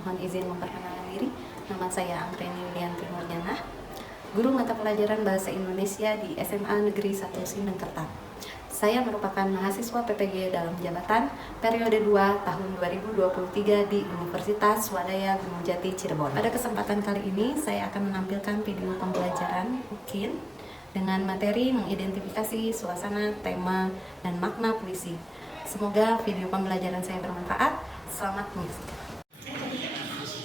Mohon izin memperkenalkan diri. Nama saya Amreni Yulianti Murjana, guru mata pelajaran Bahasa Indonesia di SMA Negeri 1 Sindangkerta. Saya merupakan mahasiswa PPG dalam jabatan periode 2 tahun 2023 di Universitas Swadaya Gunung Jati Cirebon. Pada kesempatan kali ini saya akan menampilkan video pembelajaran UKIN dengan materi mengidentifikasi suasana, tema, dan makna puisi. Semoga video pembelajaran saya bermanfaat. Selamat menyaksikan.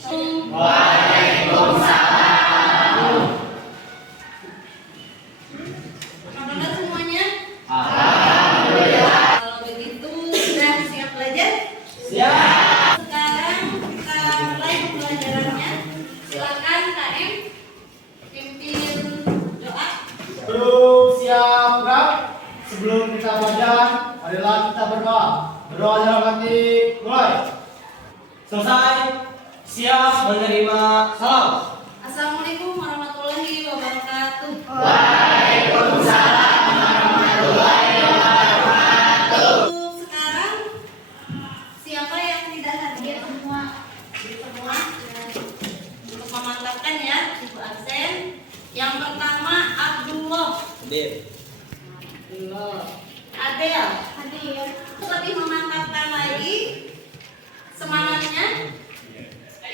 Waalaikumsalam. Kabar semuanya? Alhamdulillah. Kalau begitu sudah siap belajar? Siap. Sekarang kita mulai pembelajarannya. Silakan KM pimpin doa. Siap, gerak. Sebelum kita belajar, marilah kita berdoa. Berdoa dalam hati, mulai. Selesai. Siap menerima salam. Assalamualaikum warahmatullahi wabarakatuh. Waalaikumsalam warahmatullahi wabarakatuh. Sekarang siapa yang tidak hadir semua? Semua untuk memantapkan ya, ibu absen. Yang pertama Abdullah. Adel. Lebih memantapkan lagi semangatnya.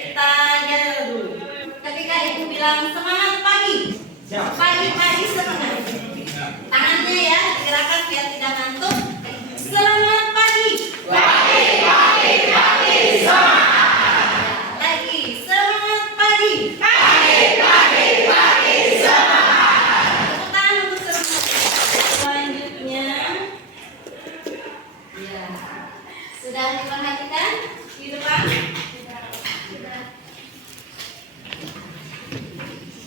Kita jalan dulu. Ketika ibu bilang semangat pagi, pagi semangat. Tangannya ya gerakan biar tidak ngantuk. Semangat pagi. Pagi, semangat. Lagi semangat pagi. Pagi, semangat. Tepuk tangan untuk semangat. Selanjutnya, ya sudah diperhatikan di depan.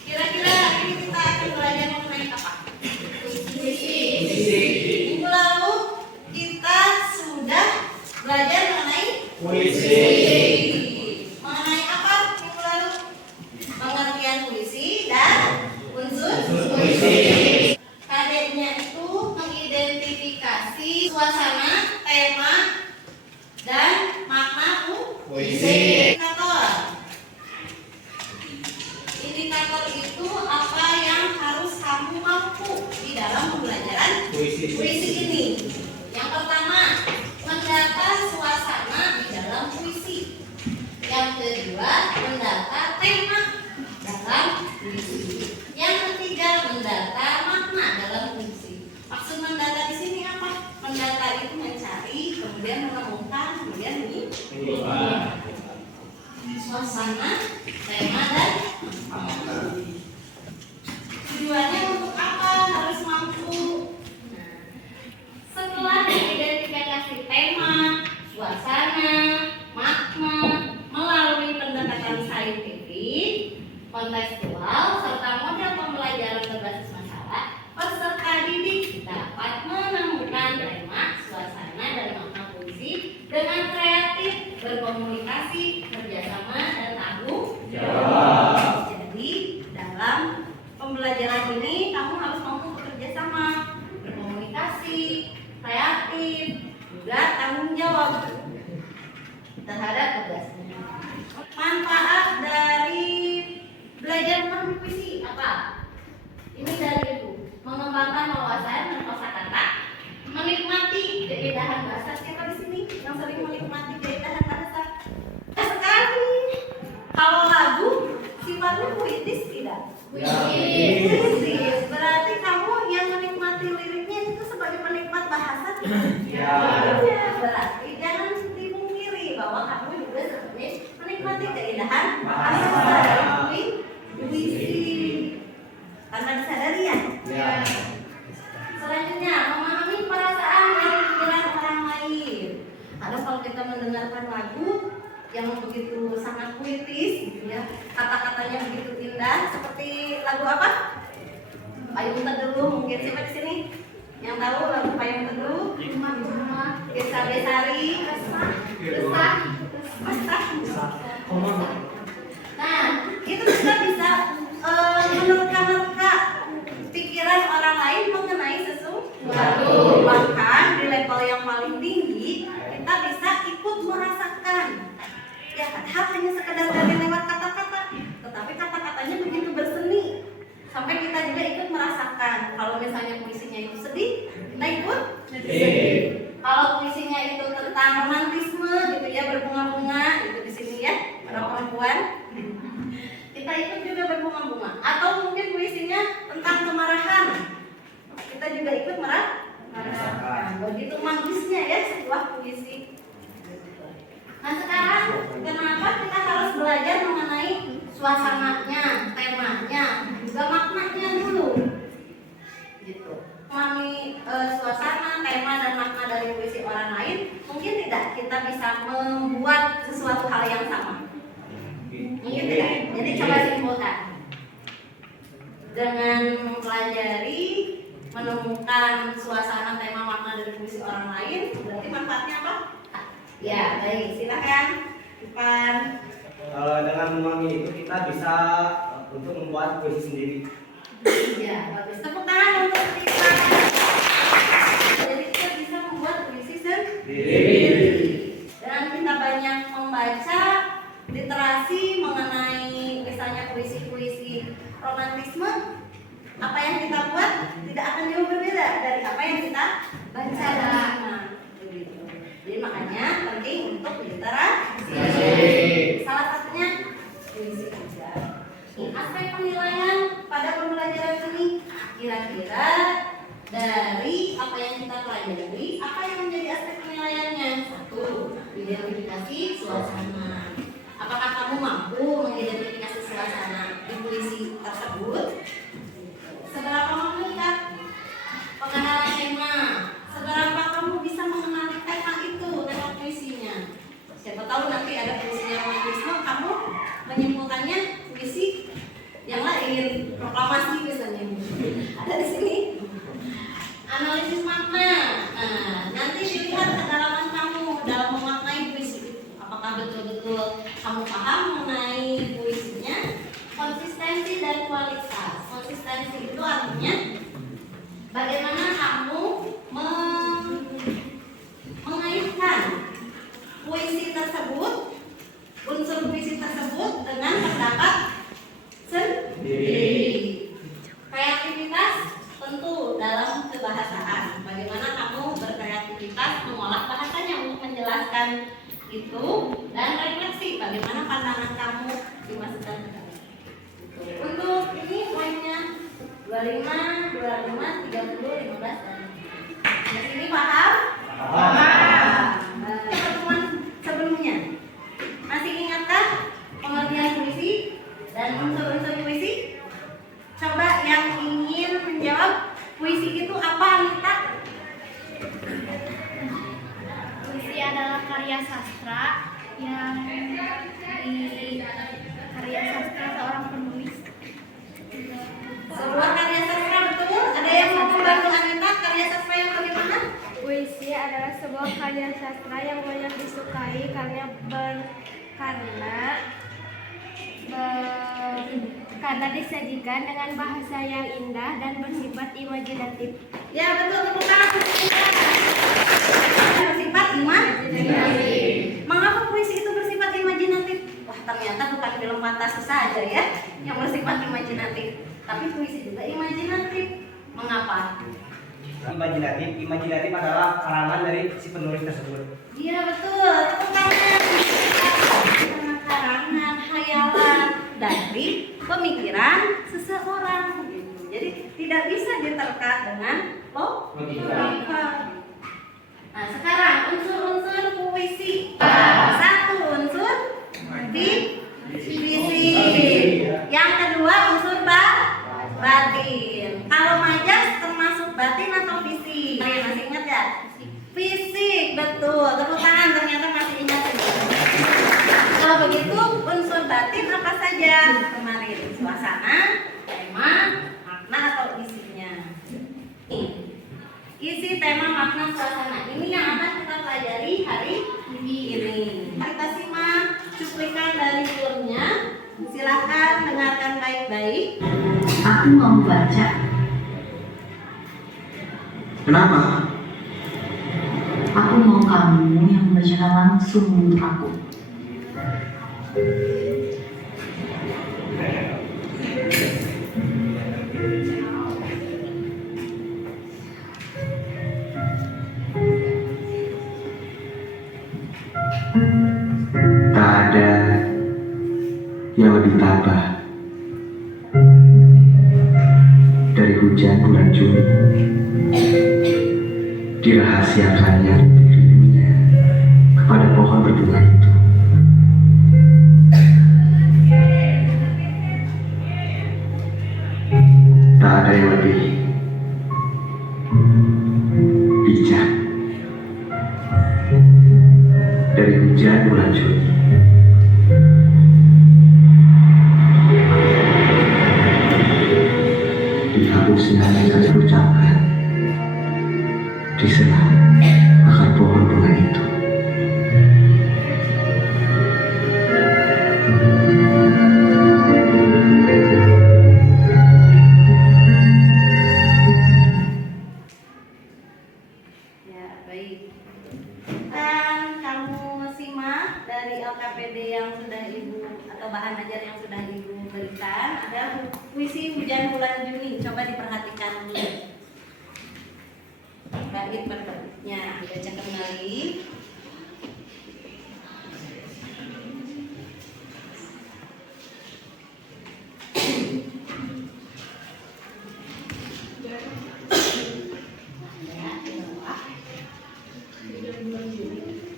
Kira-kira hari ini kita akan belajar mengenai apa? Puisi. Minggu lalu kita sudah belajar mengenai Puisi. Mengenai apa minggu lalu? Pengertian puisi dan unsur Puisi. Kadetnya itu mengidentifikasi suasana, tema, dan makna Puisi. Indikator itu apa yang harus kamu mampu di dalam pembelajaran puisi ini. Yang pertama, mendata suasana di dalam puisi. Yang kedua, mendata tema dalam puisi. Yang ketiga, mendata makna dalam puisi. Maksud mendata di sini apa? Mendata itu mencari, kemudian menemukan, kemudian suasana, tema, dan tujuannya untuk apa? Harus mampu. Setelah mengidentifikasi tema, suasana, makna melalui pendekatan saintifik, kontekstual, serta model pembelajaran berbasis masalah, peserta didik dapat menemukan tema, suasana, dan makna puisi dengan kreatif, berkomunikasi, kerjasama, dan tanggung jawab. Jadi dalam pembelajaran ini kamu harus mampu bekerja sama, berkomunikasi, kreatif, juga tanggung jawab terhadap tugasnya. Manfaat dari belajar menulis puisi apa? Ini dari itu mengembangkan wawasan dan kosakata, menikmati keindahan bahasa. Siapa di sini yang sering menikmati keindahan bahasa? Sekali. Kalau lagu sifatnya puitis tidak? Puitis. Berarti kamu yang menikmati liriknya itu sebagai penikmat bahasa tidak? Berarti jangan dipungkiri bahwa kamu juga sebenarnya menikmati keindahan bahasa dalam puisi. Karena disadari ya? Selanjutnya, memahami perasaan dan pikiran orang lain. Karena kalau kita mendengarkan lagu yang begitu sangat puitis, gitu ya, kata-katanya begitu indah, seperti lagu apa? Payung Teduh. Mungkin siapa di sini yang tahu lagu Payung Teduh? Desa Besari, Resah. Nah, itu kita bisa menerka-nerka pikiran orang lain mengenai sesuatu. Bahkan di level yang paling tinggi kita bisa ikut merasakan. Ya, padahal hanya sekedar dari lewat kata-kata, tetapi kata-katanya begitu berseni sampai kita juga ikut merasakan. Kalau misalnya puisinya itu sedih, kita ikut sedih. Kalau puisinya itu tentang romantisme gitu ya, berbunga-bunga gitu di sini ya, para perempuan, kita ikut juga berbunga-bunga. Atau mungkin puisinya tentang kemarahan, kita juga ikut merasakan. Begitu magisnya ya sebuah puisi. Nah sekarang kenapa kita harus belajar mengenai suasananya, temanya, juga maknanya dulu, gitu. Memahami suasana, tema dan makna dari puisi orang lain, mungkin tidak kita bisa membuat sesuatu hal yang sama. Mungkin tidak. Jadi coba simpulkan. Dengan mempelajari, menemukan suasana, tema, makna dari puisi orang lain, berarti manfaatnya apa? Ya, baik. Silakan, Ipan. Dengan memahami itu kita bisa untuk membuat puisi sendiri. Ya, bagus. Tepuk tangan untuk Ipan. Jadi kita bisa membuat puisi sendiri. Dan kita banyak membaca literasi mengenai misalnya puisi-puisi romantisme. Apa yang kita buat tidak akan jauh berbeda dari apa yang kita baca. Jadi makanya penting untuk literasi. Salah satunya puisi juga. Aspek penilaian pada pembelajaran ini kira-kira dari apa yang kita pelajari, apa yang menjadi aspek penilaiannya? Satu, identifikasi suasana. Apakah kamu mampu mengidentifikasi suasana di puisi tersebut? Seberapa mengikat? Pengenalan tema. Seberapa kamu bisa mengenali tema itu, tema puisinya? Siapa tahu nanti ada puisinya romantisme, kamu menyimpulkannya puisi yang lain, proklamasi misalnya. Ada di sini. Analisis makna. Nah, nanti dilihat kedalaman kamu dalam memaknai puisi itu. Apakah betul-betul kamu paham mengenai puisinya? Konsistensi dan kualitas. Konsistensi itu artinya bagaimana kamu mengaitkan puisi tersebut, unsur puisi tersebut dengan pendapat sendiri. Kreativitas tentu dalam kebahasaan. Bagaimana kamu berkreativitas mengolah bahasanya untuk menjelaskan itu, dan refleksi bagaimana pandangan kamu dimasukkan ke dalam. Untuk ini poinnya 25, 30, 15 dan di sini paham? Pertemuan sebelumnya masih ingatkah pengertian puisi dan unsur-unsur puisi? Coba yang ingin menjawab, puisi itu apa, Anita? Puisi adalah karya sastra yang karya sastra seorang penulis. Sebuah karya sastra, betul? Ada yang mau membantu Anita? Karya sastra yang bagaimana? Puisi adalah sebuah karya sastra yang banyak disukai karena disajikan dengan bahasa yang indah dan bersifat imajinatif. Ya betul, tepuk tangan. Bersifat imajinatif. Mengapa puisi itu bersifat imajinatif? Wah, ternyata bukan film fantasi saja ya yang bersifat imajinatif, tapi puisi juga imajinatif. Mengapa? Imajinatif adalah karangan dari si penulis tersebut. Iya betul, tepuk tangan. Karena karangan, hayalan dari pemikiran seseorang gitu. Jadi tidak bisa diterka dengan logika. Nah sekarang unsur-unsur puisi. Satu unsur puisi. Yang kedua unsur batin. Kalau majas termasuk batin atau fisik? Masih ingat ya? Fisik, betul. Tepuk tangan, ternyata masih ingat. Kalau begitu unsur batin apa saja kemarin? Suasana, tema, makna atau isinya. Isi, tema, makna, suasana. Ini yang akan kita pelajari hari ini. Kita simak cuplikan dari filmnya. Silahkan dengarkan baik-baik. Aku mau baca. Kenapa? Aku mau kamu yang membacakan langsung untuk aku. Tak ada yang lebih tabah dari hujan bulan Juni. Dirahasiakannya rintik-rintiknya kepada pohon berbunga itu. Tak ada yang lebih bijak dari hujan bulan Juni. Dihapusnya saja ucapan di sela akar pohon bunga itu. Ya, baik. Dan kamu simak dari LKPD yang sudah Ibu atau bahan ajar yang sudah Ibu berikan, ada puisi Hujan Bulan Juni. Coba diperhatikan dulu. Bait per baitnya dibaca kembali.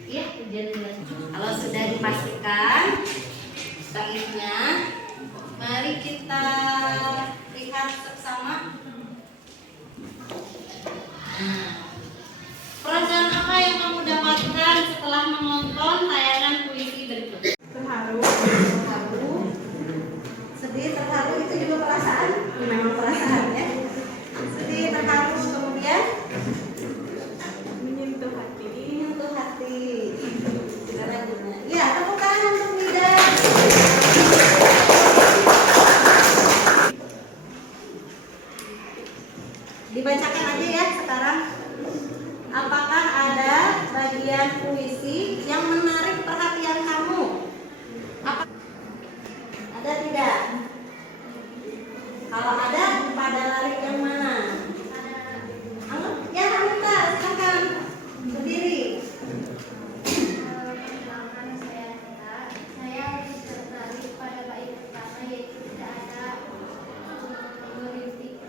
Iya, hujan bulan Juni. Kalau sudah dipastikan baitnya, mari kita lihat bersama. Perasaan apa yang kamu dapatkan setelah menonton tayangan puisi berikut? Terharu, sedih, terharu itu juga perasaan, memang perasaan ya. Sedih, terharu, kemudian menyentuh hati. Tidak lagunya. Ya, tepuk tangan untuk Nida. Dibacakan aja ya sekarang. Apakah ada bagian puisi yang menarik perhatian kamu? Ada tidak? Kalau ada, pada lari yang mana? Ya, Anita, silakan berdiri. Perkenalkan, saya Nita. Saya lebih tertarik pada bait pertama, yaitu tidak ada merintik.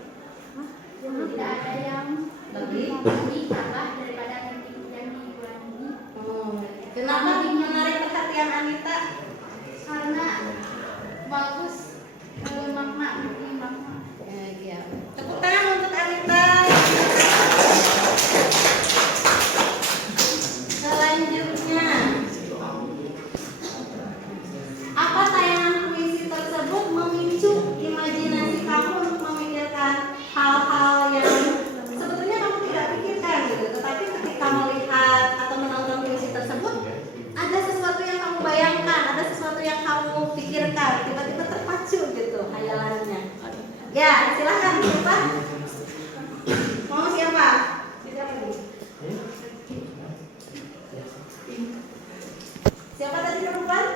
Tidak ada yang lebih tabah daripada rintik hujan di bulan ini. Kenapa menarik perhatian Anita? Karena bagus makna. Ya. Tepuk tangan untuk Anita. Selanjutnya, apa tayangan puisi tersebut memicu imajinasi kamu untuk memikirkan hal-hal yang sebetulnya kamu tidak pikirkan gitu, tetapi ketika melihat atau menonton puisi tersebut, ada sesuatu yang kamu bayangkan, ada sesuatu yang kamu pikirkan, tiba-tiba terpacu gitu hayalannya. Ya, silakan siapa? Mau siapa? Siapa nih? Siapa tadi perempuan?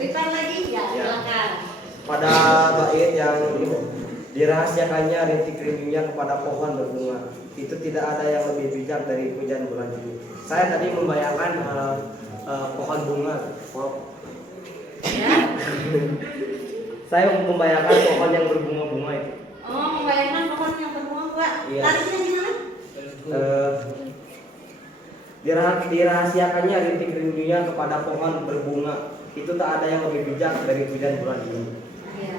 Rifan lagi? Ya, silakan. Pada bait yang dirahasiakannya rintik-rintiknya kepada pohon berbunga, itu tidak ada yang lebih bijak dari hujan bulan Juni. Saya tadi membayangkan pohon bunga. Ya. Saya membayangkan pohon yang berbunga-bunga itu. Oh, membayangkan pohon yang berbunga. Iya. Tariknya gimana? Dirahasiakannya rintik-rintiknya kepada pohon berbunga, itu tak ada yang lebih bijak dari hujan bulan ini. Iya.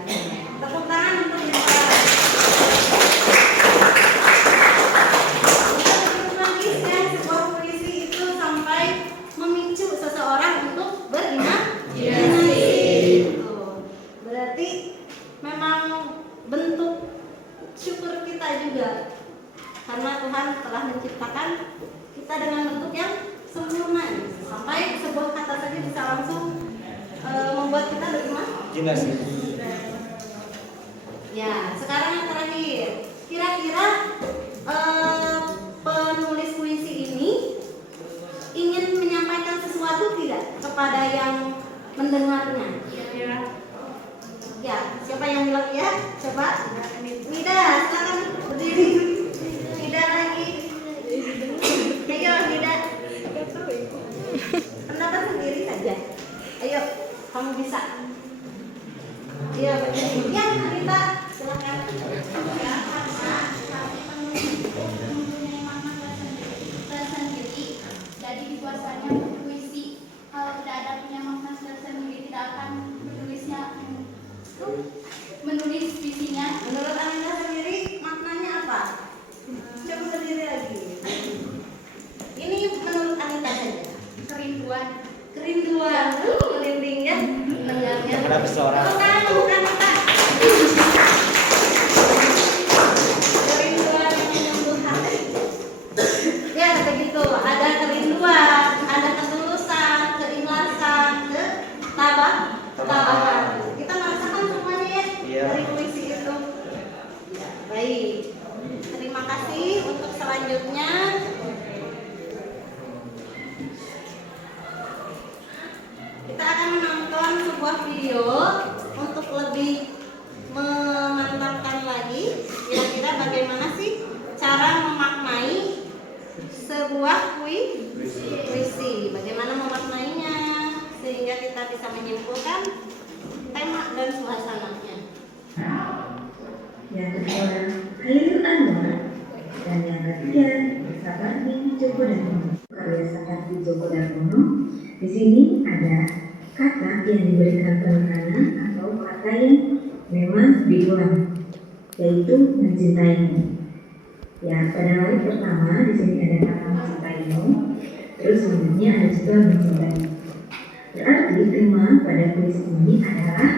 Tepuk tangan untuk Nita. Magis ya, sebuah puisi itu sampai memicu seseorang untuk berimajinasi. Berarti memang bentuk syukur kita juga, karena Tuhan telah menciptakan kita dengan bentuk yang sempurna, sampai sebuah kata saja bisa langsung membuat kita berimajinasi. Ya, sekarang yang terakhir, kira-kira penulis puisi ini ingin sesuatu tidak kepada yang mendengarnya? Ya, siapa yang bilang ya? Coba. Nida, silakan berdiri. Nida lagi. Ayo, Nida. Pendapat sendiri saja. Ayo, kamu bisa. Iya, berdiri. Ya, Nida, silakan. Tersendiri, jadi dibuatkannya puisi. Kalau tidak ada punya makna tersendiri, tidak akan menulis puisinya. Menurut Anda sendiri maknanya apa? Coba berdiri lagi. Ini menurut Anita saja. Kerinduan. Kerinduan, merinding ya mendengarnya. Kepada bersorak. Bukan. Kerinduan yang menyentuh hati. Ya begitu. Ada kerinduan, ada ketulusan, keikhlasan, ketabahan. Kita merasakan semuanya ya Iya. dari puisi itu. Ya, baik. Terima kasih. Untuk selanjutnya kita akan menonton sebuah video untuk lebih memantapkan lagi kira-kira bagaimana sih cara memaknai sebuah puisi. Bagaimana memaknainya sehingga kita bisa menyimpulkan tema dan suasananya. Yang kedua, Khairul Anwar. Dan yang ketiga, Sapardi Djoko Damono. Karya Sapardi Djoko Damono. Di sini ada kata yang diberikan penekanan atau kata yang memang diulang, yaitu mencintaimu. Ya, pada baris pertama di sini ada kata mencintaimu, terus selanjutnya ada juga mencintai. Berarti tema pada puisi ini adalah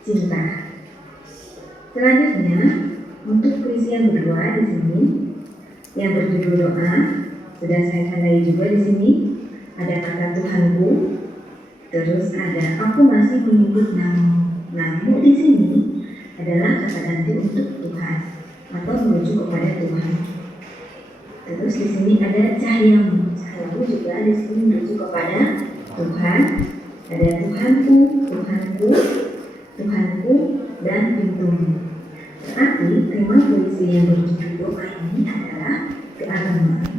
cinta. Selanjutnya, untuk puisi yang kedua di sini yang berjudul doa, sudah saya tandai juga di sini ada kata Tuhanku, terus ada aku masih menyebut namamu di sini adalah kata ganti untuk Tuhan atau menuju kepada Tuhan. Terus di sini ada cahayamu juga di sini menuju kepada Tuhan. Ada Tuhanku, dan pintumu. Berarti tema puisi yang berjudul doa ini adalah keagamaan.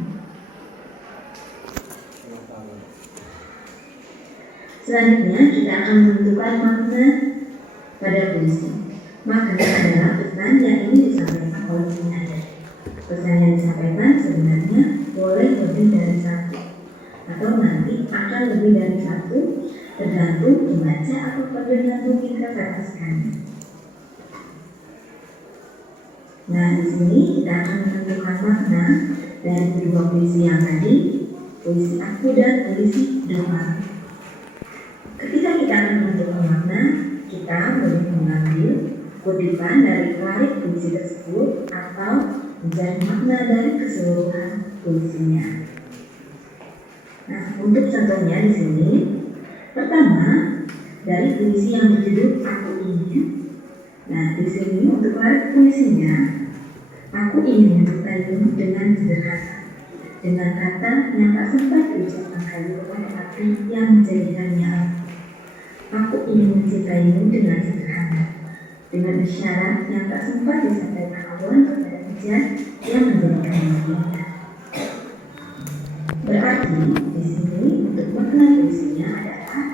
Selanjutnya kita akan menentukan makna pada puisi. Makna adalah pesan yang ingin disampaikan oleh penyair. Pesan yang disampaikan sebenarnya boleh lebih dari satu, atau nanti akan lebih dari satu, tergantung pembaca atau tergantung interpretasikannya. Nah, di sini kita akan menentukan makna dari kedua puisi yang tadi, puisi aku dan puisi doa. Ketika kita akan menentukan makna, kita boleh mengambil kutipan dari pelarut puisi tersebut atau mencari makna dari keseluruhan puisinya. Nah, untuk contohnya di sini, pertama dari puisi yang berjudul Aku Ingin. Nah, di sini untuk pelarut puisinya, aku ingin mencintaimu dengan sederhana, dengan kata yang tak sempat diucapkan kali kepada hati yang menjadikannya aku. Aku ingin mencintaimu dengan sederhana, dengan isyarat yang tak sempat disampaikan awan kepada hujan yang menjadikannya indah. Berarti di sini untuk makna puisinya adalah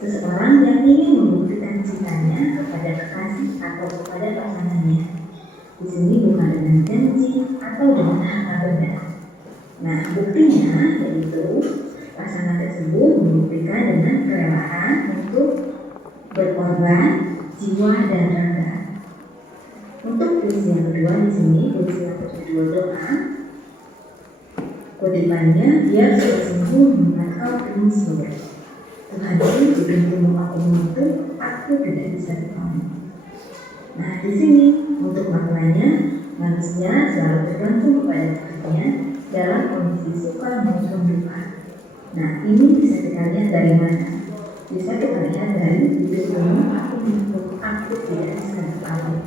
seseorang yang ingin membuktikan cintanya kepada kekasih atau kepada pasangannya. Di sini bukan dengan janji atau dengan harta benda. Nah, buktinya yaitu pasangan tersebut membuktikan dengan kerelaan untuk berkorban jiwa dan raga. Untuk puisi yang kedua di sini, puisi yang berjudul doa, kutipannya biar sungguh menakal penyusul. Tuhan itu di pintumu aku mengetuk, aku tidak bisa dipanggil. Nah, di sini untuk maknanya manusia selalu tergantung kepada Tuhannya dalam kondisi suka maupun duka. Nah, ini bisa kita lihat dari mana? Bisa kita lihat dari pintumu aku mengetuk, aku tidak bisa dipanggil.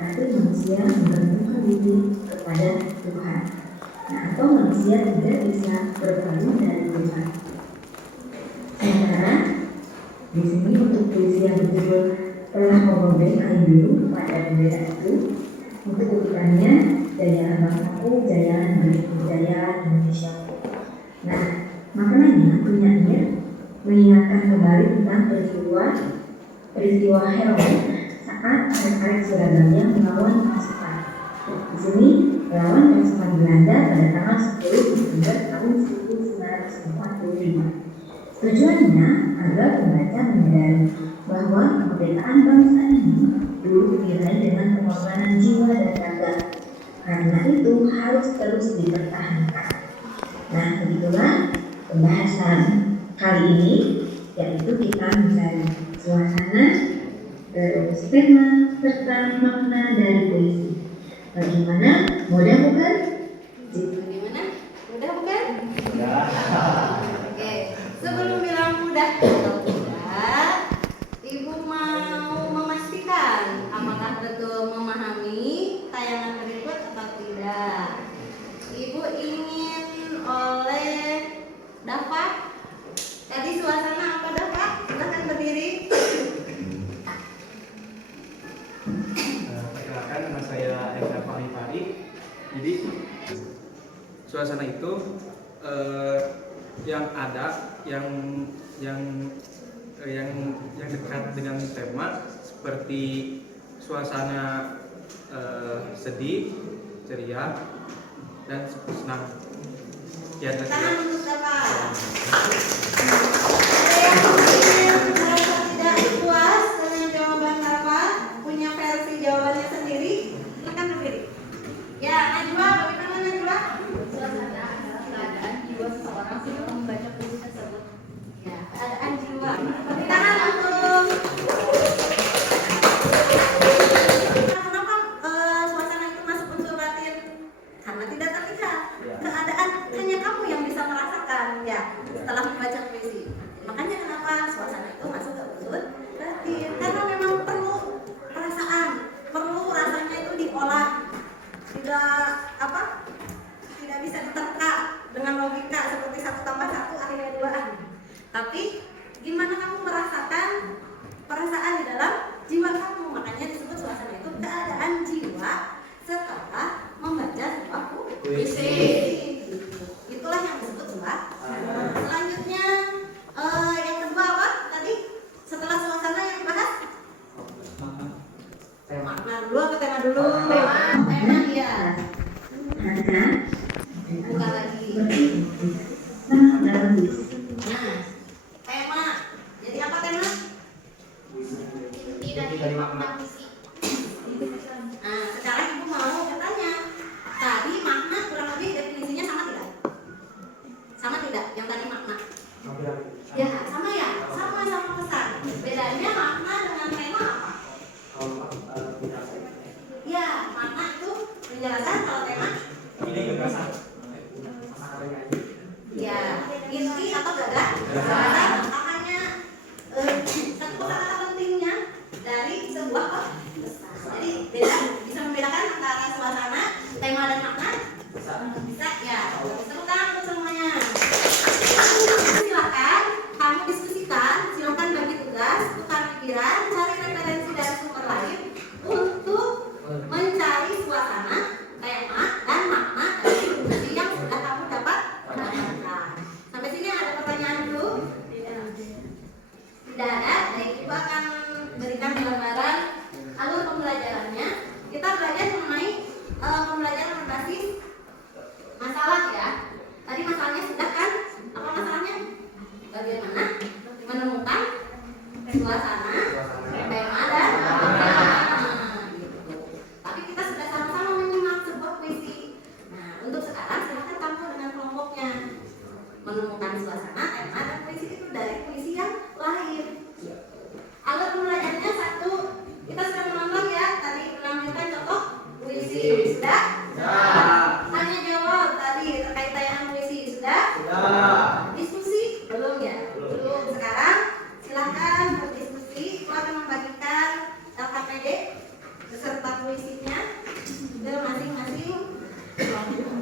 Arti manusia menggantungkan diri kepada Tuhan. Nah, atau manusia tidak bisa berpaling dari Tuhan. berjudul Telah Menggombreng Kayu Biru pada bendera itu. Untuk urutannya Jayalah Bangsaku, Jayalah Negeriku, Jayalah Indonesiaku. Nah, maknanya penyair mengingatkan kembali tentang peristiwa heroik saat arek-arek Surabaya melawan pasukan. Di sini melawan pasukan Belanda pada tanggal 10 Desember tahun 1945. Tujuannya agar pembaca menyadari bahwa kemerdekaan bangsa ini dulu diraih dengan pengorbanan jiwa dan raga. Karena itu harus terus dipertahankan. Nah, begitulah pembahasan kali ini, yaitu kita mencari suasana, terus tema, serta makna dari puisi. Bagaimana? Mudah bukan? Bagaimana? Mudah bukan? Oke, sebelum bilang mudah atau tidak, Ibu mau memastikan apakah betul memahami tayangan berikut atau tidak. Ibu ingin oleh dapat. Tadi suasana apa dapat? Silahkan berdiri. Perkenalkan, nama saya Hendra Pari. Jadi suasana itu yang ada yang dekat dengan tema seperti suasana sedih, ceria, dan senang. Ya, Tangan untuk dapat. Merasa tidak puas dengan jawaban dapat, punya versi jawabannya sendiri, silakan berdiri. Ya, Najwa, bagaimana Najwa? Suasana adalah keadaan jiwa seseorang sebelum membaca puisi tersebut. Ya, keadaan jiwa. Beri tangan untuk. Kenapa suasana itu masuk unsur batin? Karena tidak terlihat. Keadaan hanya kamu yang bisa merasakan ya setelah membaca puisi. Makanya kenapa suasana itu masuk ke unsur batin? Karena memang perlu perasaan, perlu rasanya itu diolah. Tidak bisa diterka dengan logika seperti 1 tambah 1 akhirnya 2. Tapi gimana kamu merasakan perasaan di dalam jiwa kamu? Makanya disebut suasana itu keadaan jiwa setelah membaca sebuah puisi. Itulah yang disebut suasana. Selanjutnya yang kedua apa tadi? Setelah suasana yang dibahas? Makna dulu atau tema dulu? Tema iya. Harga Buka lagi. dalam puisi. Nah, tema. Jadi apa tema? Inti dari makna puisi. Nah, sekarang Ibu mau bertanya. Tadi makna kurang lebih definisinya sama tidak? Sama tidak? Yang tadi makna? Ya, sama ya? Sama pesan. Bedanya makna dengan tema apa? Ya, makna itu menjelaskan, kalau tema? Ya, inti atau gagasan. Makanya satu kata pentingnya dari sebuah pesan. Jadi beda, bisa membedakan antara suasana, tema dan makna? Bisa ya. Tepuk tangan untuk semuanya. Silakan kamu diskusikan, silakan bagi tugas, tukar pikiran, cari referensi dari sumber lain untuk mencari suasana, tema dan makna dari puisi yang sudah kamu dapat dapatkan. Sampai sini ada pertanyaan dulu? Tidak ada. Baik, Ibu akan berikan gambaran alur pembelajarannya. Kita belajar mengenai pembelajaran berbasis masalah ya. Tadi masalahnya sudah kan? Apa masalahnya? Bagaimana menemukan suasana, tema dan makna. Gitu. Tapi kita sudah sama-sama menyimak sebuah puisi. Nah, untuk sekarang silakan kamu dengan kelompoknya menemukan suasana, tema dan puisi itu dari puisi yang lain. Alur pembelajarannya satu, kita sudah menonton ya tadi menampilkan contoh puisi. Sudah? Tanya jawab tadi terkait tayangan puisi. Sudah? Diskusi? Belum ya? Belum. Sekarang silakan berdiskusi. Aku akan membagikan LKPD beserta puisinya ke masing-masing kelompok.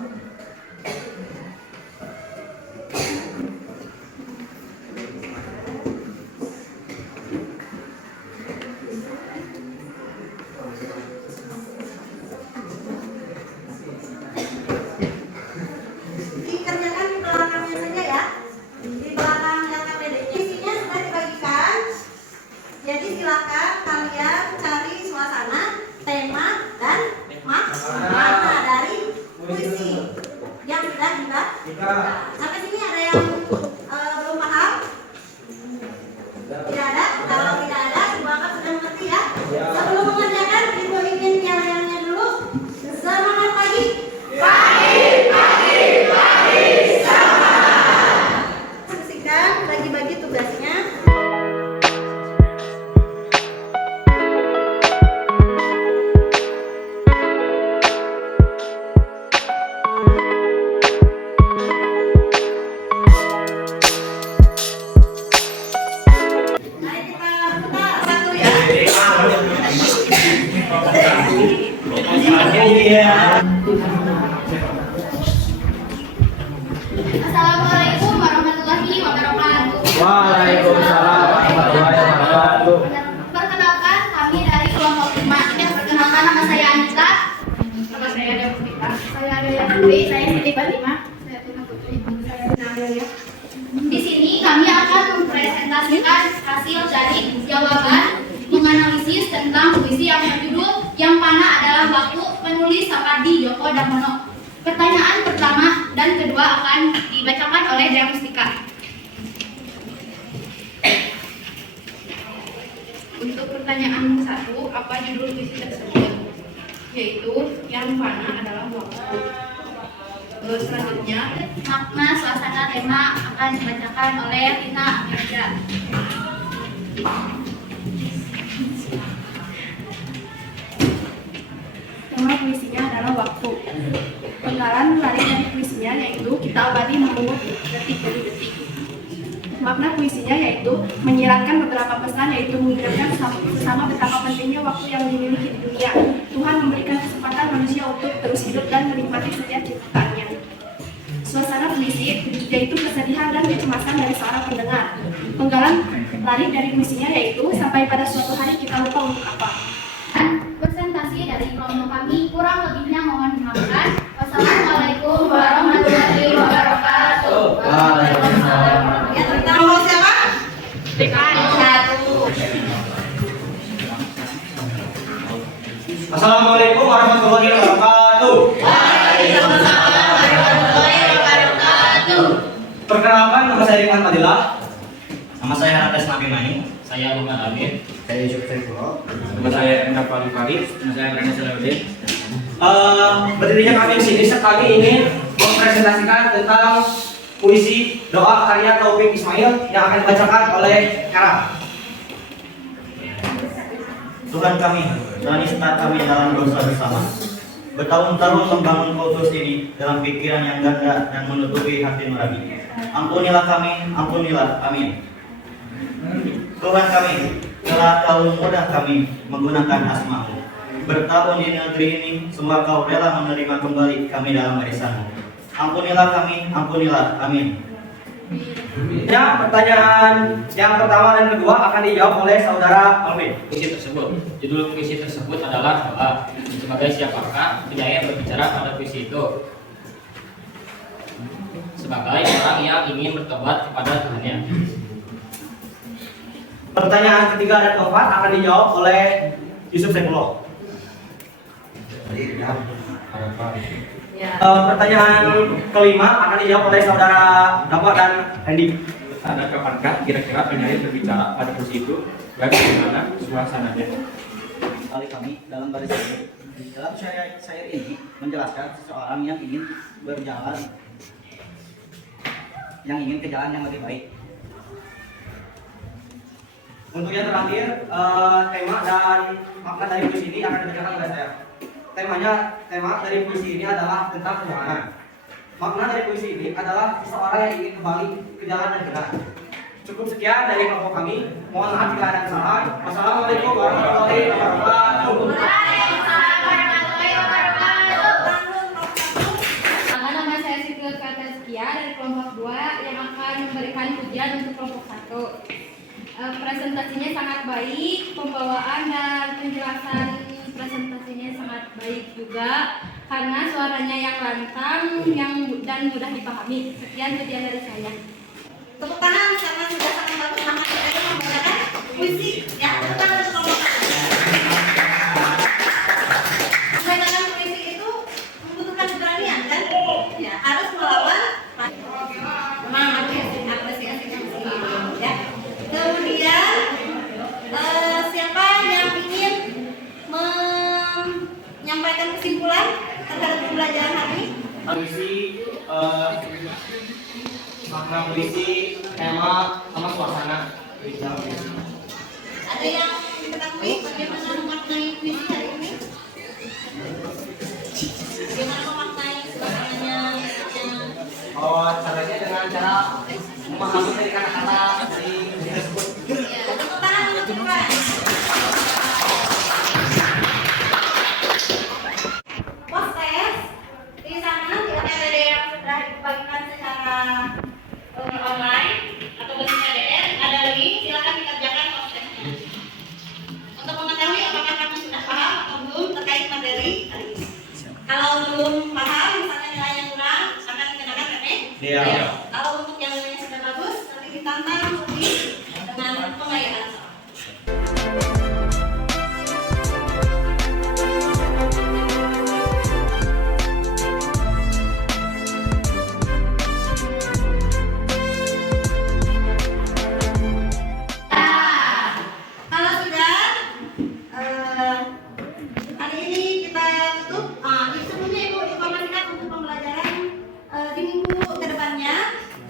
dan makna dari puisi yang sudah dibahas. Sampai sini ada yang belum paham? Tidak ada? Kalau tidak ada, ibu angkat sudah mengerti ya. Sebelum mengerjakan, ibu ingin yel-yelnya dulu. Semangat pagi. Saksikan bagi-bagi tugasnya. Mari kita buka satu ya. Assalamualaikum warahmatullahi wabarakatuh. Waalaikumsalam warahmatullahi wabarakatuh. Perkenalkan, kami dari kelompok 5. Perkenalkan, nama saya Anita. Nama saya Devita. Saya Adelia Putri. Saya Siti Fatimah. Saya Tina Putri. Saya Tina Adelia. Di sini kami akan mempresentasikan hasil dari jawaban menganalisis tentang puisi yang berjudul Yang Panah Adalah Waktu, penulis Sapardi Djoko Damono. Pertanyaan pertama dan kedua akan dibacakan oleh Dea Mustika. Untuk pertanyaan 1, apa judul puisi tersebut? Yaitu Yang Panah Adalah Waktu. Selanjutnya, makna, suasana, tema akan dibacakan oleh Tina Amelia. Tema puisinya adalah waktu. Penggalan lari dari puisinya yaitu kita abadi memungut detik demi detik. Makna puisinya yaitu menyiratkan beberapa pesan, yaitu mengingatkan sesama betapa pentingnya waktu yang dimiliki di dunia. Tuhan memberikan kesempatan manusia untuk terus hidup dan menikmati setiap ciptaannya. Suasana puisi yaitu kesedihan dan kecemasan dari seorang pendengar. Penggalan lari dari puisinya yaitu sampai pada suatu hari kita lupa untuk apa. Presentasi dari kelompok kami kurang lebihnya mohon dimaafkan. Wassalamualaikum warahmatullahi wabarakatuh. Waalaikumsalam. Yang pertama siapa? Assalamualaikum warahmatullahi wabarakatuh. Perkenalkan, nama saya Ridwan Fadilah. Nama saya Rates Nabi Mani. Saya Muhammad Amin. Saya Yusuf Saifullah. Nama saya Endra Fali Farid. Nama saya Rani Salahuddin. Berdirinya kami di sini kami ingin mempresentasikan tentang puisi doa karya Taufik Ismail yang akan dibacakan oleh Kara. Tuhan kami, jalani start kami dalam dosa bersama. Bertahun-tahun membangun kultus ini dalam pikiran yang ganda dan menutupi hati nurani. Ampunilah kami, ampunilah, amin. Tuhan kami, telah terlalu mudah kami menggunakan asma-Mu. Bertahun di negeri ini, semua Kau rela menerima kembali kami dalam warisan-Mu. Ampunilah kami, ampunilah, amin. Ya, pertanyaan yang pertama dan kedua akan dijawab oleh saudara Alvin. Puisi tersebut, judul puisi tersebut adalah doa. Sebagai siapakah penyair berbicara pada puisi itu? Sebagai orang yang ingin bertobat kepada Tuhannya. Pertanyaan ketiga dan keempat akan dijawab oleh Yusuf Saifullah. Pertanyaan kelima akan dijawab oleh saudara Dapat dan Hendy. Ada kapankah kira-kira penyair berbicara pada puisi itu? Bagaimana suasananya? Kali kami dalam baris ini, dalam syair ini menjelaskan seseorang yang ingin berjalan, yang ingin ke jalan yang lebih baik. Untuk yang terakhir, tema dan makna dari puisi ini akan dibacakan oleh saya. Tema dari puisi ini adalah tentang keuangan. Makna dari puisi ini adalah seseorang yang ingin kembali ke jalan yang benar. Cukup sekian dari kelompok kami. Mohon maaf jika ada kesalahan. Wassalamualaikum warahmatullahi wabarakatuh. Nama saya Siti Kataskia dari kelompok 2 yang akan memberikan pujian untuk kelompok 1. Presentasinya sangat baik, pembawaan dan penjelasan presentasinya sangat baik juga karena suaranya yang lantang dan mudah dipahami. Sekian pujian dari saya. Tepuk tangan karena sudah sangat bagus nama kita itu menggunakan puisi. Ya, tepuk tangan untuk kelompok 1. memberikan kesimpulan terhadap pembelajaran hari ini? Puisi, makna puisi, tema, sama suasana. Ada yang diketahui bagaimana memaknai puisi hari ini? Bagaimana memaknai suasananya? Oh, caranya dengan cara memahami dari kata-kata dari puisi tersebut. Ya, tepuk tangan untuk Tuhan. Pos tes di sana tidak ada yang sudah dibagikan secara online atau bentuknya DR. Ada lagi, silakan dikerjakan pos tesnya. Untuk mengetahui apakah kamu sudah paham atau belum terkait materi hari ini. Kalau belum paham, misalnya nilai yang kurang, akan dikenakan remeh. Iya. Kalau untuk yang nilainya sudah bagus, nanti ditantang lebih dengan pengayaan. Kalau sudah, hari ini kita tutup. Sebelumnya Ibu informasikan untuk pembelajaran di minggu kedepannya,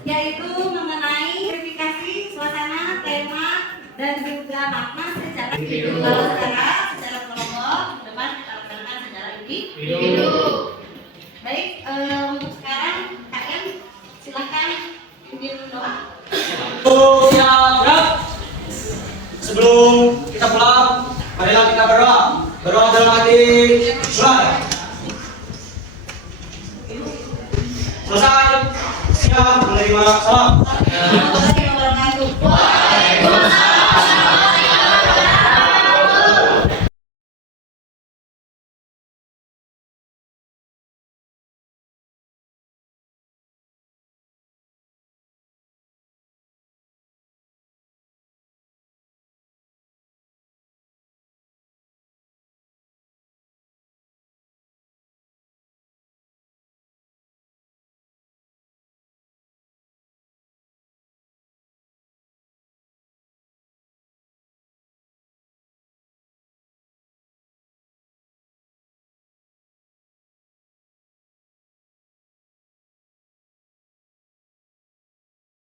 yaitu mengenai verifikasi suasana, tema, dan juga makna secara individu. Kalau secara kelompok, depan kita laksanakan secara individu. Baik,